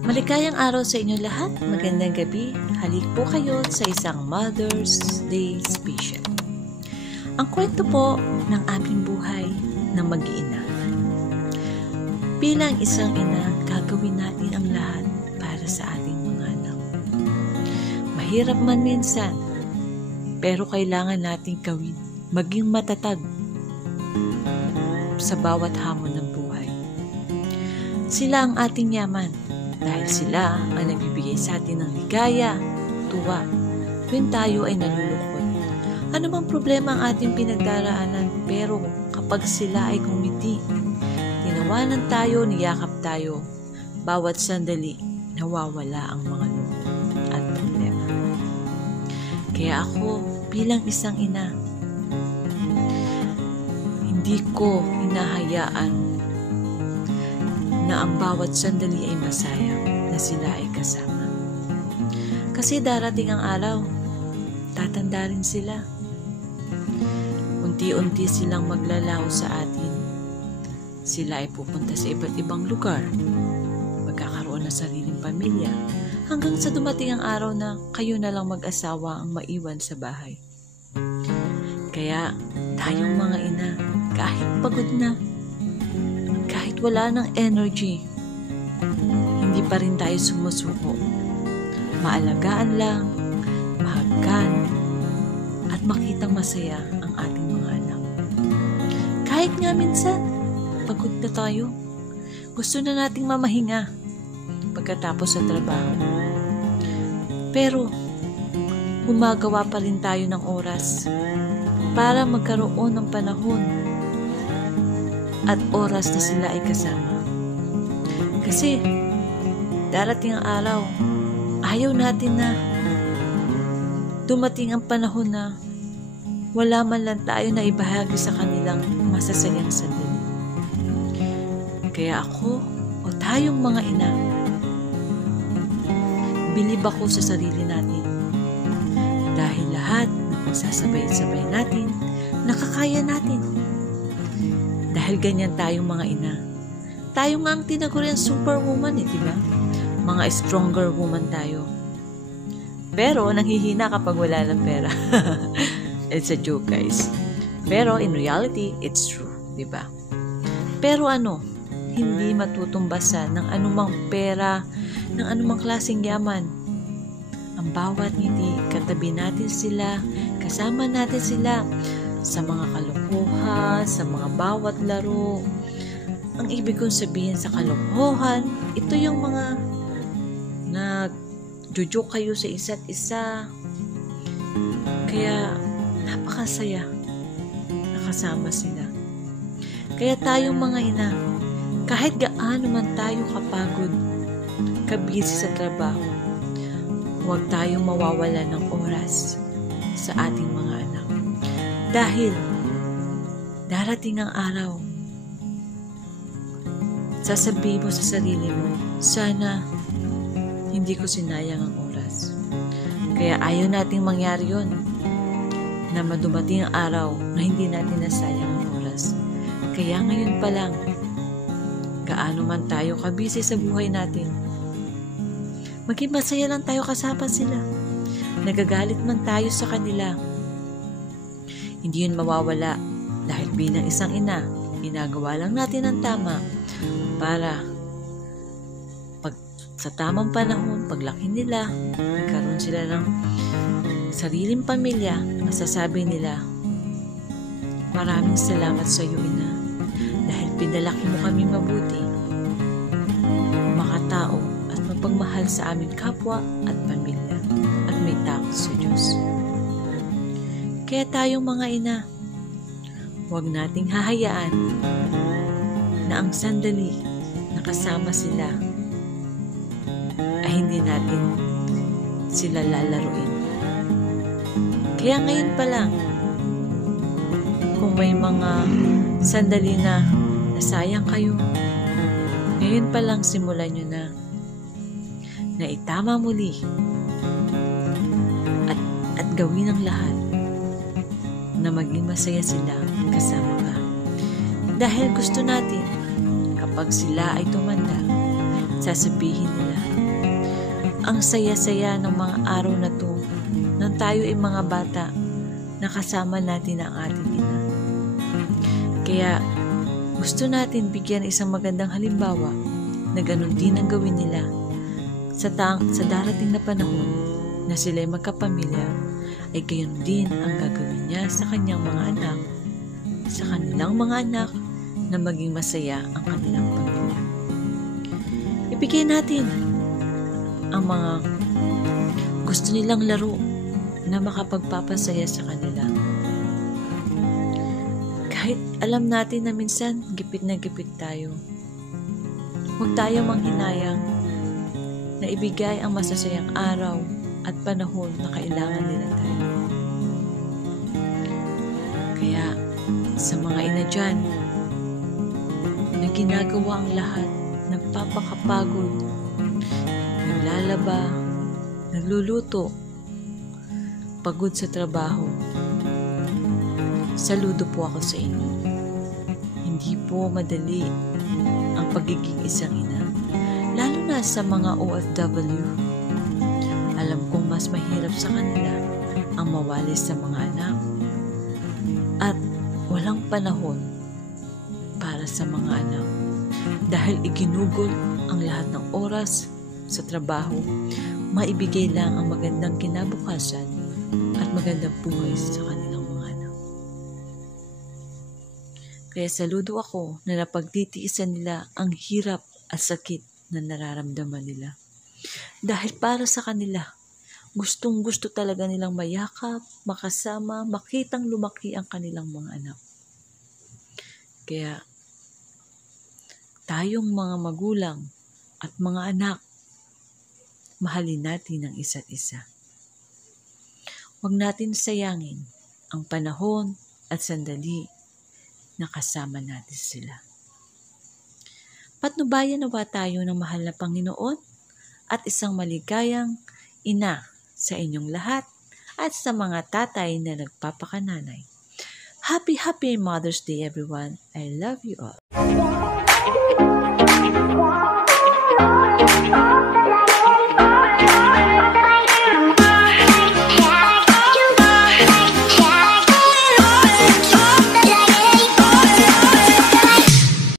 Maligayang araw sa inyo lahat. Magandang gabi. Halik po kayo sa isang Mother's Day special. Ang kwento po ng aming buhay ng mag-iina. Bilang isang ina, gagawin natin ang lahat para sa ating mga anak. Mahirap man minsan, pero kailangan nating gawin, maging matatag sa bawat hamon ng buhay. Sila ang ating yaman. Dahil sila ang nagbibigay sa atin ng ligaya, tuwa, tuwing tayo ay nalulungkot. Ano bang problema ang ating pinagdaraanan, pero kapag sila ay kumiti, tinawanan tayo, niyakap tayo, bawat sandali, nawawala ang mga lungkot at problema. Kaya ako, bilang isang ina, hindi ko hinahayaan na ang bawat sandali ay masayang na sila ay kasama. Kasi darating ang araw, tatanda rin sila. Unti-unti silang maglalaho sa atin. Sila ay pupunta sa iba't ibang lugar, magkakaroon ng sariling pamilya, hanggang sa dumating ang araw na kayo na lang mag-asawa ang maiwan sa bahay. Kaya tayong mga ina, kahit pagod na, kahit wala ng energy, hindi pa rin tayo sumusuko. Maalagaan lang, mahagkan, at makitang masaya ang ating mga anak. Kahit nga minsan, pagod na tayo, gusto na nating mamahinga pagkatapos sa trabaho. Pero, gumagawa pa rin tayo ng oras para magkaroon ng panahon at oras na sila ay kasama. Kasi darating ang araw, ayaw natin na dumating ang panahon na wala man lang tayo na ibahagi sa kanilang masasayang sandali. Kaya ako o tayong mga ina, bilib ako sa sarili natin. Dahil lahat ng magsasabay-sabay natin, nakakaya natin. Dahil ganyan tayong mga ina. Tayo nga ang tinaguriang superwoman diba? Mga stronger woman tayo. Pero nanghihina kapag wala ng pera. It's a joke, guys. Pero in reality, it's true, diba? Pero hindi matutumbasan ng anumang pera, ng anumang klaseng yaman. Ang bawat ngiti, katabi natin sila, kasama natin sila, sa mga kalokohan, sa mga bawat laro. Ang ibig kong sabihin sa kalokohan, ito yung mga nag-joke kayo sa isa't isa. Kaya napakasaya nakasama sila. Kaya tayong mga ina, kahit gaano man tayo kapagod, kabisi sa trabaho, huwag tayong mawawala ng oras sa ating mga anak. Dahil darating ang araw, sasabihin mo sa sarili mo, sana hindi ko sinayang ang oras. Kaya ayaw nating mangyari yun, na madumating ang araw na hindi natin nasayang ang oras. Kaya ngayon pa lang, gaano man tayo kabisi sa buhay natin, maging masaya lang tayo kasama sila. Nagagalit man tayo sa kanila, hindi yun mawawala dahil bilang isang ina, ginagawa lang natin ang tama para pag sa tamang panahon, paglaki nila, nagkaroon sila ng sariling pamilya, masasabi nila, maraming salamat sa iyo, ina, dahil pinalaki mo kami mabuti, makatao at mapagmahal sa aming kapwa at pamilya, at may takot sa Diyos. Kaya tayong mga ina, huwag nating hahayaan na ang sandali na kasama sila ay hindi natin sila lalaruin. Kaya ngayon pa lang, kung may mga sandali na nasayang kayo, ngayon pa lang simulan nyo na itama muli at gawin ang lahat na maging masaya sila kasama ka. Dahil gusto natin, kapag sila ay tumanda, sasabihin nila, ang saya-saya ng mga araw na to nang tayo ay mga bata na kasama natin ang ating ina. Kaya gusto natin bigyan isang magandang halimbawa na ganun din ang gawin nila sa darating na panahon na sila'y magkapamilya, ay gayon din ang gagawin niya sa kanyang mga anak, sa kanilang mga anak, na maging masaya ang kanilang pamilya. Ibigay natin ang mga gusto nilang laro na makapagpapasaya sa kanila. Kahit alam natin na minsan gipit na gipit tayo, huwag tayo manghinayang na ibigay ang masasayang araw at panahon na kailangan nila tayo. Kaya sa mga ina dyan na ginagawa ang lahat, nagpapakapagod, naglalaba, nagluluto, pagod sa trabaho, saludo po ako sa inyo. Hindi po madali ang pagiging isang ina, lalo na sa mga OFW. Alam kong mas mahirap sa kanila ang mawalis sa mga anak at walang panahon para sa mga anak dahil iginugol ang lahat ng oras sa trabaho, maibigay lang ang magandang kinabukasan at magandang buhay sa kanilang mga anak. Kaya saludo ako na napagtitiisan nila ang hirap at sakit na nararamdaman nila. Dahil para sa kanila, gustong-gusto talaga nilang mayakap, makasama, makitang lumaki ang kanilang mga anak. Kaya tayong mga magulang at mga anak, mahalin natin ang isa't isa. Huwag natin sayangin ang panahon at sandali na kasama natin sila. Patnubayan nawa tayo ng mahal na Panginoon at isang maligayang ina sa inyong lahat at sa mga tatay na nagpapakananay. Happy Mother's Day everyone. I love you all.